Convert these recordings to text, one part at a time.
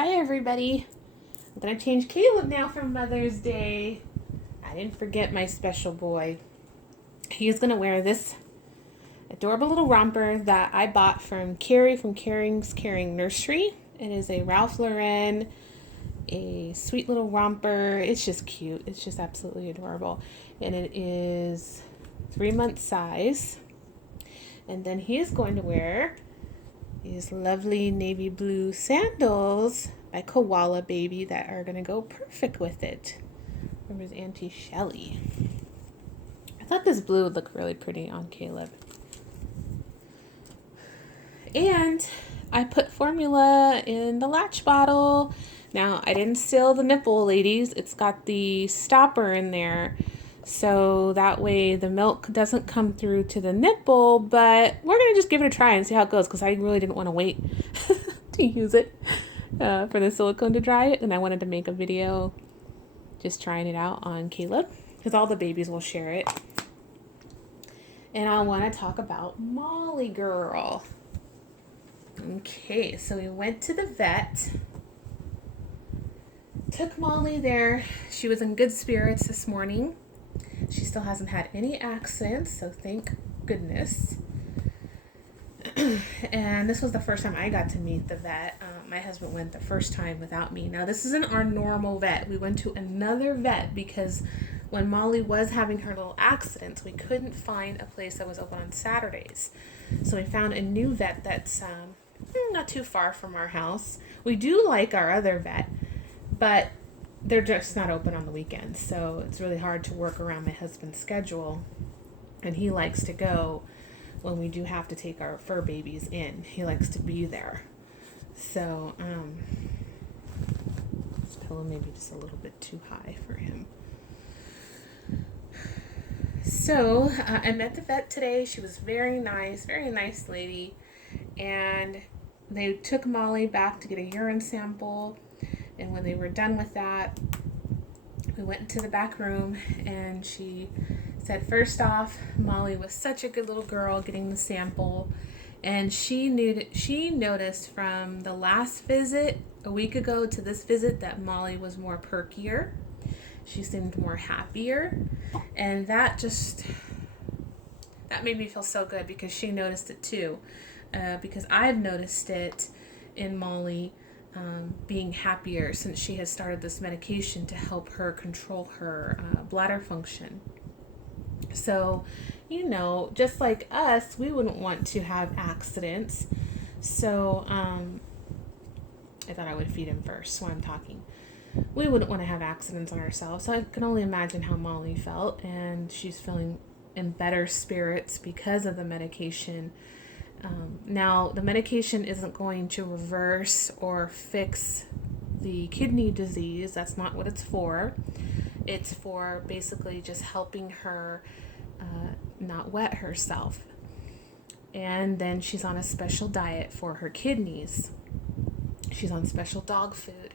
Hi everybody. I'm gonna change Caleb now for Mother's Day. I didn't forget my special boy. He's gonna wear this adorable little romper that I bought from Carrie from Caring's Caring Nursery. It is a Ralph Lauren, a sweet little romper. It's just cute. It's just absolutely adorable. And it is 3-month size. And then he is going to wear these lovely navy blue sandals by Koala Baby that are going to go perfect with it. From his Auntie Shelly. I thought this blue would look really pretty on Caleb. And I put formula in the latch bottle. Now, I didn't seal the nipple, ladies. It's got the stopper in there. So that way the milk doesn't come through to the nipple, but we're going to just give it a try and see how it goes because I really didn't want to wait to use it for the silicone to dry it. And I wanted to make a video just trying it out on Caleb because all the babies will share it. And I want to talk about Molly Girl. Okay, so we went to the vet. Took Molly there. She was in good spirits this morning. She still hasn't had any accidents, so thank goodness. And this was the first time I got to meet the vet. My husband went the first time without me. Now, this isn't our normal vet. We went to another vet because when Molly was having her little accidents, we couldn't find a place that was open on Saturdays. So we found a new vet that's not too far from our house. We do like our other vet, but they're just not open on the weekends. So it's really hard to work around my husband's schedule. And he likes to go when we do have to take our fur babies in. He likes to be there. So, this pillow may be just a little bit too high for him. So, I met the vet today. She was very nice lady. And they took Molly back to get a urine sample. And when they were done with that, we went into the back room and she said, first off, Molly was such a good little girl getting the sample. And she noticed from the last visit a week ago to this visit that Molly was more perkier. She seemed more happier. And that made me feel so good because she noticed it too. Because I've noticed it in Molly being happier since she has started this medication to help her control her bladder function. So, just like us, we wouldn't want to have accidents. So, I thought I would feed him first while I'm talking. We wouldn't want to have accidents on ourselves. So I can only imagine how Molly felt, and she's feeling in better spirits because of the medication. Now, the medication isn't going to reverse or fix the kidney disease. That's not what it's for. It's for basically just helping her not wet herself. And then she's on a special diet for her kidneys. She's on special dog food.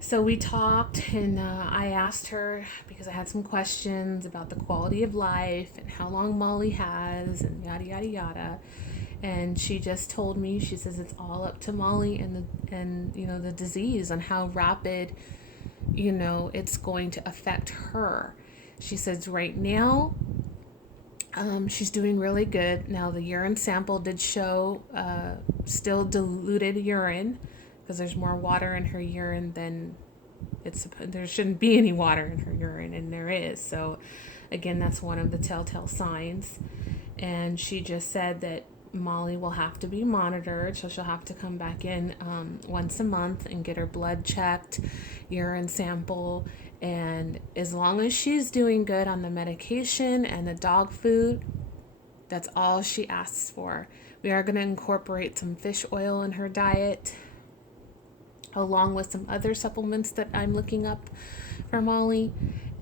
So we talked and I asked her because I had some questions about the quality of life and how long Molly has and yada, yada, yada. And she just told me, she says it's all up to Molly and the disease and how rapid, it's going to affect her. She says right now, she's doing really good. Now the urine sample did show still diluted urine because there's more water in her urine than there shouldn't be any water in her urine, and there is. So again, that's one of the telltale signs. And she just said that Molly will have to be monitored, so she'll have to come back in once a month and get her blood checked, urine sample, and as long as she's doing good on the medication and the dog food, that's all she asks for. We are going to incorporate some fish oil in her diet, along with some other supplements that I'm looking up for Molly.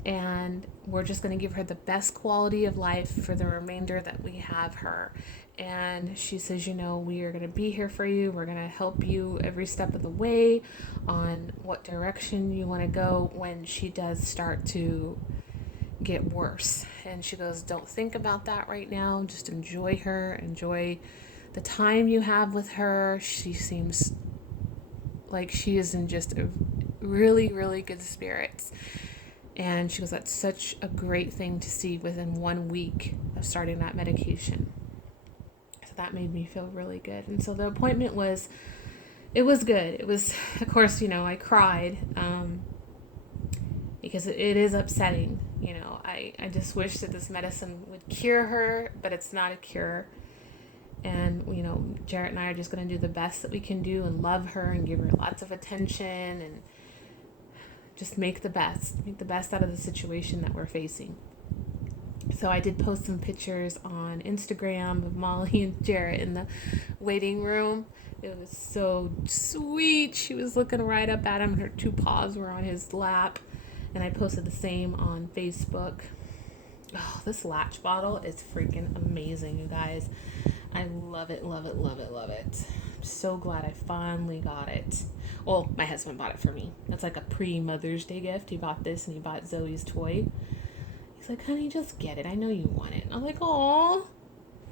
And we're just going to give her the best quality of life for the remainder that we have her. And she says, we are going to be here for you. We're going to help you every step of the way on what direction you want to go when she does start to get worse. And she goes, don't think about that right now. Just enjoy her. Enjoy the time you have with her. She seems Like, she is in just a really, really good spirits. And she goes, that's such a great thing to see within 1 week of starting that medication. So that made me feel really good. And so the appointment was, it was good. It was, of course, I cried because it is upsetting. I just wish that this medicine would cure her, but it's not a cure. And, Jarrett and I are just going to do the best that we can do and love her and give her lots of attention and just make the best out of the situation that we're facing. So I did post some pictures on Instagram of Molly and Jarrett in the waiting room. It was so sweet. She was looking right up at him, and her two paws were on his lap. And I posted the same on Facebook. Oh, this Latch bottle is freaking amazing, you guys. I love it, love it, love it, love it. I'm so glad I finally got it. Well, my husband bought it for me. That's like a pre-Mother's Day gift. He bought this and he bought Zoe's toy. He's like, honey, just get it. I know you want it. I'm like, aw,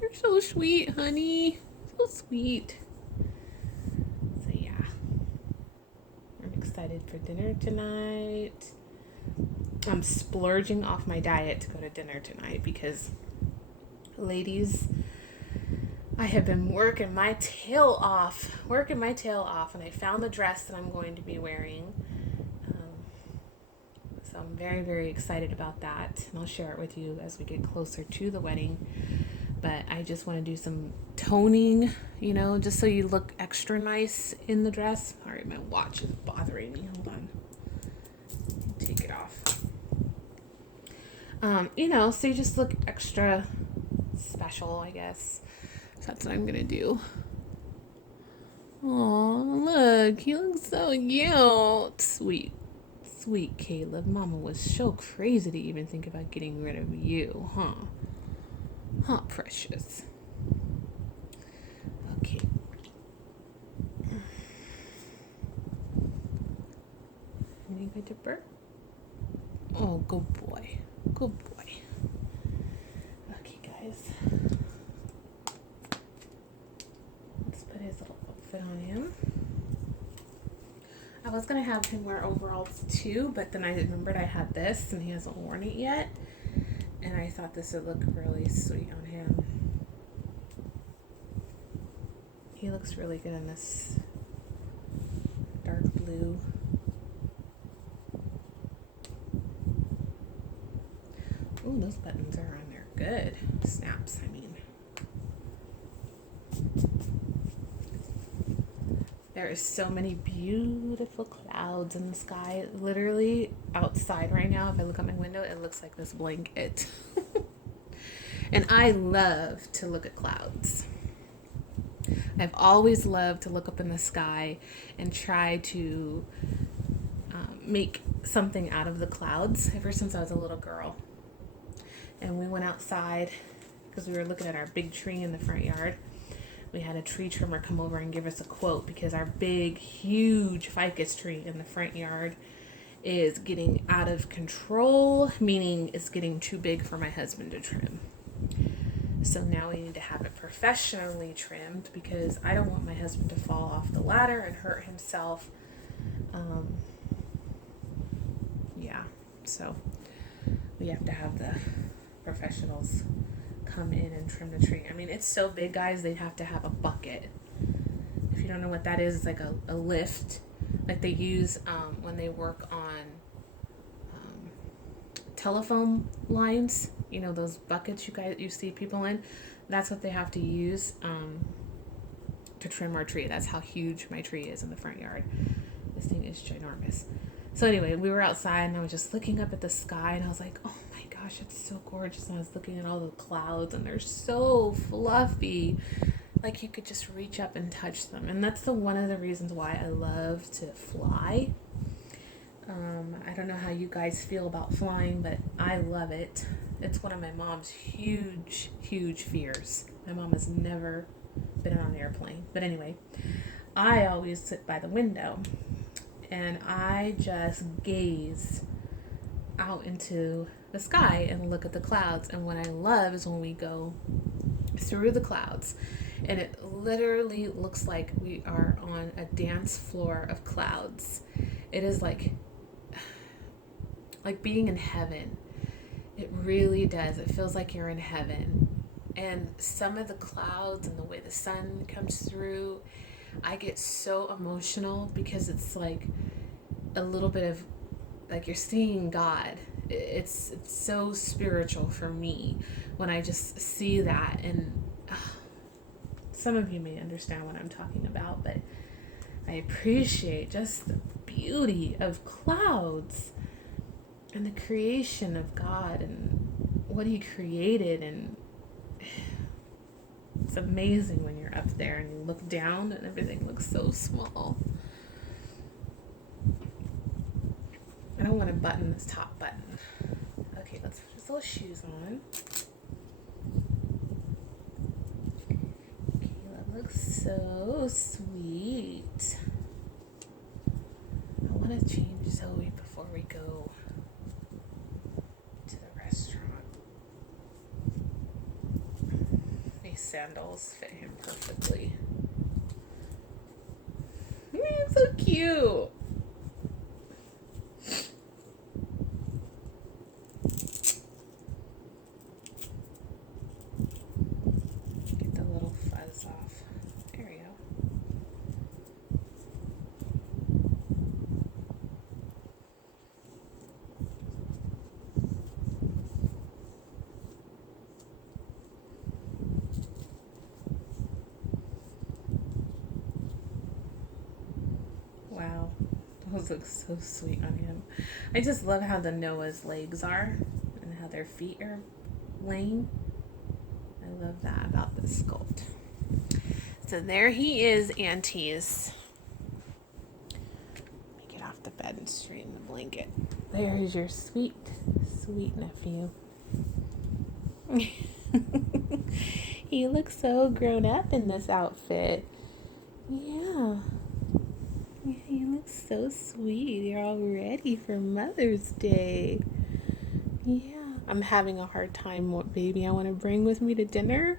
you're so sweet, honey. So sweet. So, yeah. I'm excited for dinner tonight. I'm splurging off my diet to go to dinner tonight because, ladies, I have been working my tail off, and I found the dress that I'm going to be wearing. So I'm very, very excited about that, and I'll share it with you as we get closer to the wedding. But I just want to do some toning, just so you look extra nice in the dress. All right, my watch is bothering me. Hold on. Take it off. So you just look extra special, I guess. So that's what I'm gonna do. Oh, look, he looks so cute. Sweet Caleb. Mama was so crazy to even think about getting rid of you, huh? Precious. Okay. Any good to burp? Oh, good boy. Good boy. Okay, guys. Let's put his little outfit on him. I was going to have him wear overalls too, but then I remembered I had this and he hasn't worn it yet. And I thought this would look really sweet on him. He looks really good in this dark blue. Ooh, those buttons are on there. Good. Snaps, I mean. There is so many beautiful clouds in the sky. Literally, outside right now, if I look out my window, it looks like this blanket. And I love to look at clouds. I've always loved to look up in the sky and try to make something out of the clouds ever since I was a little girl. And we went outside because we were looking at our big tree in the front yard. We had a tree trimmer come over and give us a quote because our big, huge ficus tree in the front yard is getting out of control, meaning it's getting too big for my husband to trim. So now we need to have it professionally trimmed because I don't want my husband to fall off the ladder and hurt himself. So we have to have the professionals come in and trim the tree. I mean, it's so big, guys, they'd have to have a bucket. If you don't know what that is, it's like a lift like they use when they work on telephone lines. Those buckets you see people in. That's what they have to use to trim our tree. That's how huge my tree is in the front yard. This thing is ginormous. So anyway, we were outside and I was just looking up at the sky and I was like, oh my gosh, it's so gorgeous. And I was looking at all the clouds and they're so fluffy. Like you could just reach up and touch them. And that's one of the reasons why I love to fly. I don't know how you guys feel about flying, but I love it. It's one of my mom's huge, huge fears. My mom has never been on an airplane. But anyway, I always sit by the window and I just gaze out into the sky and look at the clouds. And what I love is when we go through the clouds And it literally looks like we are on a dance floor of clouds. It is like being in heaven. It really does. It feels like you're in heaven. And some of the clouds and the way the sun comes through, I get so emotional because it's like a little bit of like you're seeing God. It's so spiritual for me when I just see that. And some of you may understand what I'm talking about, but I appreciate just the beauty of clouds and the creation of God and what He created. And it's amazing when you're up there and you look down and everything looks so small. I don't want to button this top button. Okay, let's put his little shoes on. Caleb looks so sweet. I want to change Zoe before we go to the restaurant. These sandals fit him perfectly. He's so cute. Get the little fuzz off. There we go. Wow, those look so sweet on him. I just love how the Noah's legs are and how their feet are laying. I love that about this sculpt. So there he is, aunties. Let me get off the bed and straighten the blanket. There's your sweet, sweet nephew. He looks so grown up in this outfit. Yeah. You look so sweet. You're all ready for Mother's Day. Yeah. I'm having a hard time what baby I want to bring with me to dinner.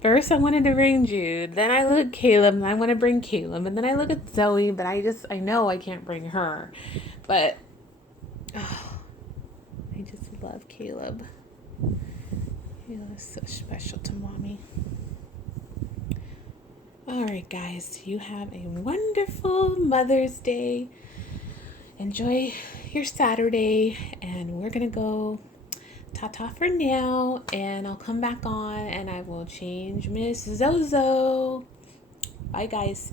First, I wanted to bring Jude. Then I look at Caleb and I want to bring Caleb. And then I look at Zoe, but I know I can't bring her. But, oh, I just love Caleb. He is so special to Mommy. All right, guys, you have a wonderful Mother's Day. Enjoy your Saturday, and we're going to go ta-ta for now, and I'll come back on, and I will change Miss Zozo. Bye, guys.